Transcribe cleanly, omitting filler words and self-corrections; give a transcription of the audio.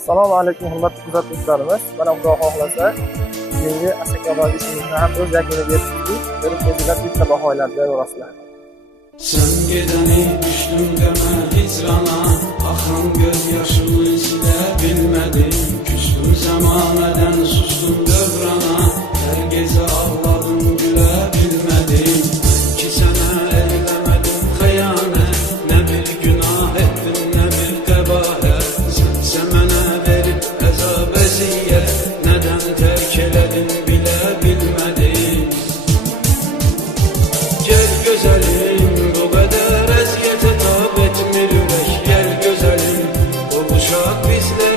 Assalomu alaykum hurmatli kuzatuvchilarimiz. Mana Xudo xohlasa, bugungi Asakaboy ishimizni ham o'z yakuniga yetkazdik. Ko'rib ko'zinglar bitta bahoylarda ko'rasizlar. Sen gideni düştüm deme hicrana, akan gözyaşımı silebilmedim. Küstüm zamaneden sustum dövrana, her gece ağladım gülebilmedim. Ki sana eylemedim hıyanet, ne bir günah ettim ne bir kebahet. Sen bana verip azab eziyet, neden terk eledin bilebilmedim. Gel güzelim, bu kadar eziyete tab etmir yürek. Gel güzelim, buluşak bizle.